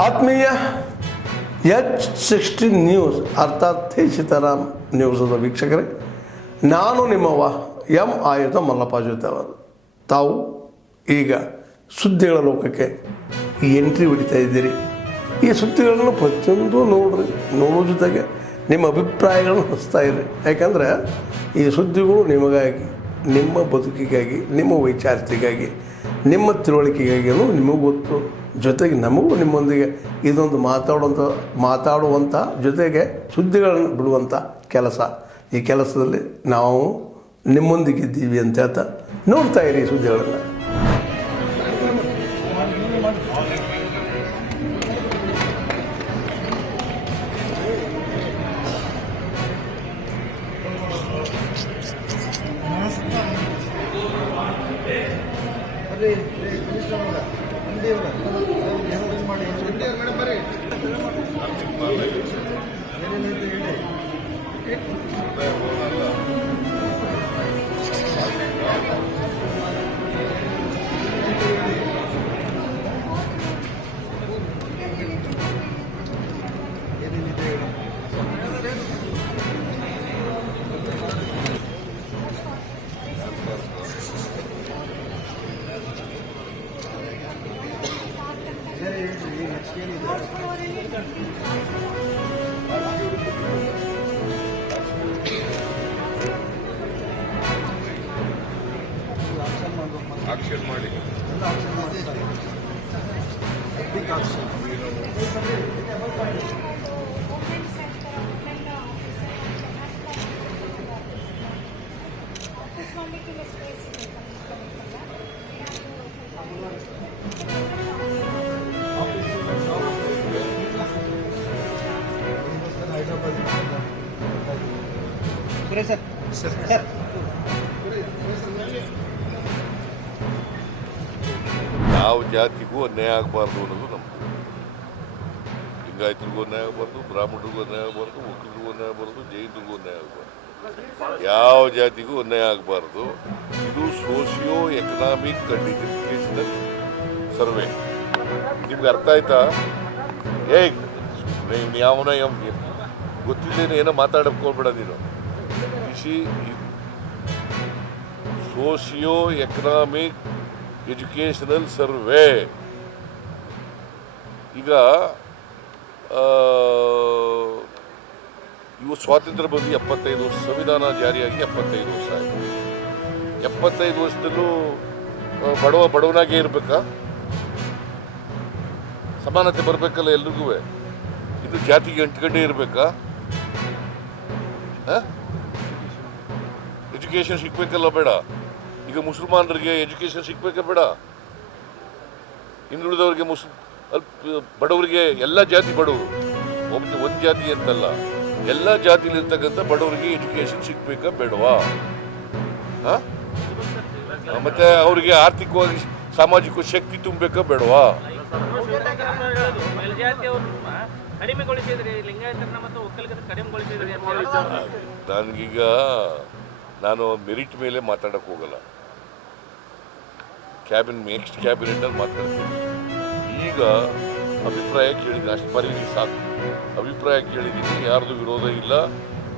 ಆತ್ಮೀಯ H60 news ಅರ್ಥಾತ್ ಥೇ ಸೀತಾರಾಮ್ ನ್ಯೂಸದ ವೀಕ್ಷಕರೇ, ನಾನು ನಿಮ್ಮವ ಎಂ ಆಯುಧ ಮಲ್ಲಪ್ಪ ಜೊತೆ ಅವರು. ತಾವು ಈಗ ಸುದ್ದಿಗಳ ಲೋಕಕ್ಕೆ ಎಂಟ್ರಿ ಹೊಡಿತಾ ಇದ್ದೀರಿ. ಈ ಸುದ್ದಿಗಳನ್ನು ಪ್ರತಿಯೊಂದು ನೋಡೋ ಜೊತೆಗೆ ನಿಮ್ಮ ಅಭಿಪ್ರಾಯಗಳನ್ನು ಹಚ್ತಾ ಇರಿ. ಯಾಕಂದರೆ ಈ ಸುದ್ದಿಗಳು ನಿಮಗಾಗಿ, ನಿಮ್ಮ ಬದುಕಿಗಾಗಿ, ನಿಮ್ಮ ವೈಚಾರಿಕೆಗಾಗಿ, ನಿಮ್ಮ ತಿಳುವಳಿಕೆಗಾಗಿಯೂ ನಿಮಗೂ ಗೊತ್ತು. ಜೊತೆಗೆ ನಮಗೂ ನಿಮ್ಮೊಂದಿಗೆ ಇದೊಂದು ಮಾತಾಡುವಂಥ ಜೊತೆಗೆ ಸುದ್ದಿಗಳನ್ನು ಬಿಡುವಂಥ ಕೆಲಸ. ಈ ಕೆಲಸದಲ್ಲಿ ನಾವು ನಿಮ್ಮೊಂದಿಗಿದ್ದೀವಿ ಅಂತ ಹೇಳ್ತಾ ನೋಡ್ತಾ ಇರಿ ಸುದ್ದಿಗಳನ್ನು. ಆಕ್ಷನ್ ಮಾಡಿ ಯಾವ ಜಾತಿಗೂ ಅನ್ಯಾಯ ಆಗಬಾರ್ದು ಅನ್ನೋದು ನಮ್ಮದು. ಲಿಂಗಾಯತರಿಗೂ ಅನ್ಯಾಯ ಆಗಬಾರ್ದು, ಬ್ರಾಹ್ಮಣರಿಗೂ ಅನ್ಯಾಯ ಆಗಬಾರ್ದು, ಒಕ್ಕಲಿಗರಿಗೂ ಅನ್ಯಾಯ ಆಗಬಾರ್ದು, ಜೈನರಿಗೂ ಅನ್ಯಾಯ ಆಗಬಾರ್ದು, ಯಾವ ಜಾತಿಗೂ ಅನ್ಯಾಯ ಆಗಬಾರ್ದು. ಇದು socio economic and educational survey. ನಿಮ್ಗೆ ಅರ್ಥ ಆಯ್ತಾ? ಯಾವನ ಗೊತ್ತಿದ್ದೇನೆ ಏನೋ ಮಾತಾಡಕ್ಕೆ ಹೋಗ್ಬೇಡ ನೀನು. Socio economic educational survey. ಈಗ ಇವು ಸ್ವಾತಂತ್ರ್ಯ ಬಂದು 75 ವರ್ಷ, ಸಂವಿಧಾನ ಜಾರಿಯಾಗಿ 75 ವರ್ಷ ಆಯಿತು. 75 ವರ್ಷದಲ್ಲೂ ಬಡವನಾಗೇ ಇರಬೇಕಾ? ಸಮಾನತೆ ಬರಬೇಕಲ್ಲ ಎಲ್ರಿಗೂ. ಇದು ಜಾತಿಗೆ ಅಂಟ್ಕೊಂಡೇ ಇರಬೇಕಾ? ಎಜುಕೇಷನ್ ಸಿಗ್ಬೇಕಲ್ಲ ಬೇಡ? ಈಗ ಮುಸಲ್ಮಾನರಿಗೆ ಎಜುಕೇಷನ್ ಸಿಗ್ಬೇಕ ಬೇಡ? ಹಿಂದುಳಿದವರಿಗೆ ಬಡವರಿಗೆ, ಎಲ್ಲ ಜಾತಿ ಬಡವರು, ಒಂದು ಜಾತಿ ಅಂತಲ್ಲ, ಎಲ್ಲ ಜಾತಿಲಿರ್ತಕ್ಕಂಥ ಬಡವರಿಗೆ ಎಜುಕೇಷನ್ ಸಿಗ್ಬೇಕಾ ಬೇಡವಾ? ಮತ್ತೆ ಅವರಿಗೆ ಆರ್ಥಿಕವಾಗಿ ಸಾಮಾಜಿಕ ಶಕ್ತಿ ತುಂಬಬೇಕಾ ಬೇಡವಾ? ನನಗೀಗ ನಾನು ಮೆರಿಟ್ ಮೇಲೆ ಮಾತಾಡಕ್ಕೆ ಹೋಗಲ್ಲ. ನೆಕ್ಸ್ಟ್ ಕ್ಯಾಬಿನೆಟಲ್ಲಿ ಮಾತಾಡ್ತೀನಿ. ಈಗ ಅಭಿಪ್ರಾಯ ಕೇಳಿದ್ದೀನಿ, ಅಷ್ಟು ಬರೀರಿ ಸಾಕು. ಅಭಿಪ್ರಾಯ ಕೇಳಿದ್ದೀನಿ, ಯಾರ್ದು ವಿರೋಧ ಇಲ್ಲ,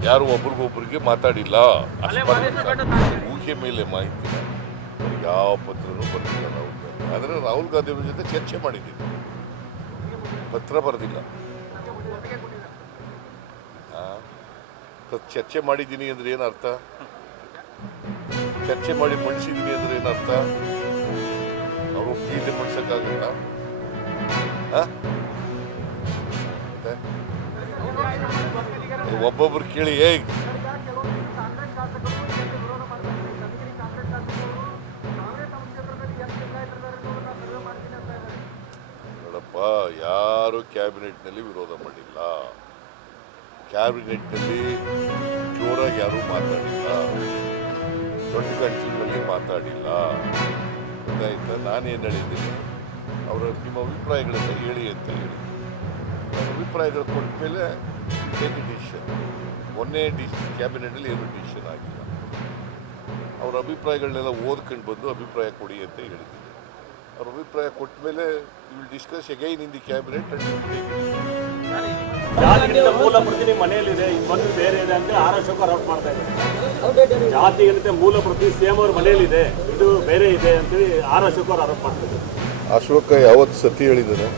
ಯಾರು ಒಬ್ರಿಗೊಬ್ರಿಗೆ ಮಾತಾಡಿಲ್ಲ. ಊಹೆ ಮೇಲೆ ಮಾಹಿತಿ, ಯಾವ ಪತ್ರನೂ ಬರೆದಿಲ್ಲ ರಾಹುಲ್ ಗಾಂಧಿ. ಆದರೆ ರಾಹುಲ್ ಗಾಂಧಿ ಅವ್ರ ಜೊತೆ ಚರ್ಚೆ ಮಾಡಿದ್ದೀನಿ, ಪತ್ರ ಬರೆದಿಲ್ಲ. ಚರ್ಚೆ ಮಾಡಿದ್ದೀನಿ ಅಂದ್ರೆ ಏನರ್ಥ? ಚರ್ಚೆ ಮಾಡಿ ಮಂಡಿಸಿದ್ದೀನಿ ಅಂದ್ರೆ ಏನರ್ಥ? ಅವರು ಒಪ್ಪಿಗೆ ಮಂಡಿಸಕ್ಕಾಗತ್ತಾ? ಒಬ್ಬೊಬ್ರು ಕೇಳಿ ನೋಡಪ್ಪ, ಯಾರು ಕ್ಯಾಬಿನೆಟ್ನಲ್ಲಿ ವಿರೋಧ ಮಾಡಿಲ್ಲ, ಕ್ಯಾಬಿನೆಟ್ನಲ್ಲಿ ಜೋರಾಗಿ ಯಾರೂ ಮಾತಾಡಿಲ್ಲ, ದೊಡ್ಡ ಗಂಟಲಿನಲ್ಲಿ ಮಾತಾಡಿಲ್ಲ. ಗೊತ್ತಾಯ್ತಾ? ನಾನೇನು ಹೇಳಿದ್ದೀನಿ, ನಿಮ್ಮ ಅಭಿಪ್ರಾಯಗಳೆಲ್ಲ ಹೇಳಿ ಅಂತ ಹೇಳಿ, ಅಭಿಪ್ರಾಯಗಳು ಕೊಟ್ಟ ಮೇಲೆ ಟೇಕ್ ಎ ಡಿಸಿಷನ್. ಮೊನ್ನೆ ಕ್ಯಾಬಿನೆಟಲ್ಲಿ ಏನು ಡಿಸಿಷನ್ ಆಗಿಲ್ಲ. ಅವ್ರ ಅಭಿಪ್ರಾಯಗಳನ್ನೆಲ್ಲ ಓದ್ಕೊಂಡು ಬಂದು ಅಭಿಪ್ರಾಯ ಕೊಡಿ ಅಂತ ಹೇಳಿದ್ದೀನಿ. ಅವ್ರ ಅಭಿಪ್ರಾಯ ಕೊಟ್ಟ ಮೇಲೆ will discuss again in the cabinet and ಜಾತಿಗಣಿತ ಮೂಲ ಪ್ರತಿ ನಿಮ್ಮ ಮನೆಯಲ್ಲಿದೆ, ಇನ್ನೊಂದು ಬೇರೆ ಇದೆ ಅಂತ ಆರ್ ಅಶೋಕ್ ಆರೋಪ ಮಾಡ್ತಾ ಇದ್ದಾರೆ. ಜಾತಿಗಣಿತ ಮೂಲ ಪ್ರತಿ ಸೇಮ್ ಅವ್ರ ಮನೆಯಲ್ಲಿದೆ, ಇದು ಬೇರೆ ಇದೆ ಅಂತೇಳಿ ಆರ್ ಅಶೋಕ್ ಅವರು ಆರೋಪ ಮಾಡ್ತಾರೆ. ಅಶೋಕ ಯಾವತ್ತು ಸತ್ಯ ಹೇಳಿದ್ದಾನೆ?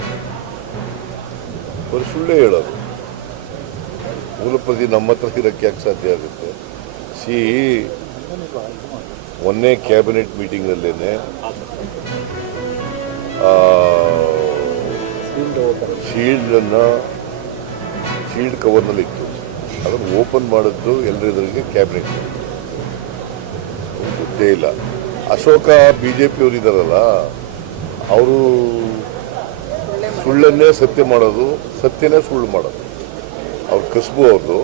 ಬರೀ ಸುಳ್ಳೇ ಹೇಳೋದು. ಮೂಲ ಪ್ರತಿ ನಮ್ಮ ಹತ್ರ ಇರೋಕ್ಕೆ ಯಾಕೆ ಸಾಧ್ಯ ಆಗುತ್ತೆ? ಮೊನ್ನೆ ಕ್ಯಾಬಿನೆಟ್ ಮೀಟಿಂಗ್ನಲ್ಲೇನೆ ಶೀಲ್ಡ್ ಕವರ್ನಲ್ಲಿ ಇತ್ತು, ಅದನ್ನು ಓಪನ್ ಮಾಡಿದ್ದು ಎಲ್ಲರಿದ್ರಿಗೆ ಕ್ಯಾಬಿನೆಟ್ ಗೊತ್ತೇ ಇಲ್ಲ. ಅಶೋಕ BJP ಅವರು ಇದ್ದಾರಲ್ಲ, ಅವರು ಸುಳ್ಳನ್ನೇ ಸತ್ಯ ಮಾಡೋದು, ಸತ್ಯನೇ ಸುಳ್ಳು ಮಾಡೋದು ಅವ್ರ ಕಸಬು ಅವ್ರದ್ದು.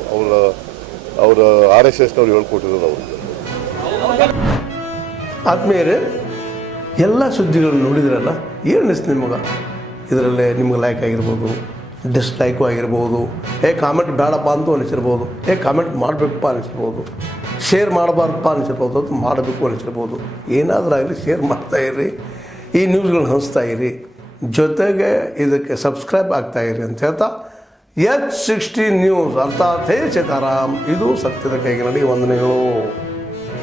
ಅವರ RSSನವ್ರು ಹೇಳ್ಕೊಟ್ಟಿರೋದು ಅವ್ರಿಗೆ. ಆತ್ಮೀಯರೇ, ಎಲ್ಲ ಸುದ್ದಿಗಳನ್ನು ನೋಡಿದ್ರಲ್ಲ, ಏನು ಅನಿಸ್ತು ನಿಮಗೆ? ಇದರಲ್ಲೇ ನಿಮ್ಗೆ ಲೈಕ್ ಆಗಿರ್ಬೋದು, ಡಿಸ್ಲೈಕು ಆಗಿರ್ಬೋದು, ಕಾಮೆಂಟ್ ಬೇಡಪ್ಪ ಅಂತೂ ಅನಿಸಿರ್ಬೋದು, ಕಾಮೆಂಟ್ ಮಾಡಬೇಕಪ್ಪ ಅನಿಸಿರ್ಬೋದು, ಶೇರ್ ಮಾಡಬಾರ್ದಪ್ಪ ಅನಿಸಿರ್ಬೋದು, ಅದು ಮಾಡಬೇಕು ಅನಿಸಿರ್ಬೋದು. ಏನಾದರೂ ಆಗಲಿ ಶೇರ್ ಮಾಡ್ತಾಯಿರಿ, ಈ ನ್ಯೂಸ್ಗಳನ್ನ ಹಂಚ್ತಾ ಇರಿ, ಜೊತೆಗೆ ಇದಕ್ಕೆ ಸಬ್ಸ್ಕ್ರೈಬ್ ಆಗ್ತಾಯಿರಿ ಅಂತ ಹೇಳ್ತಾ H16 ನ್ಯೂಸ್ ಅರ್ಥಾತ್ ಹೇ ಸೀತಾರಾಮ್, ಇದು ಸತ್ಯದ ಕೈಗೆ ನಡಿ ವಂದನೆಗಳು.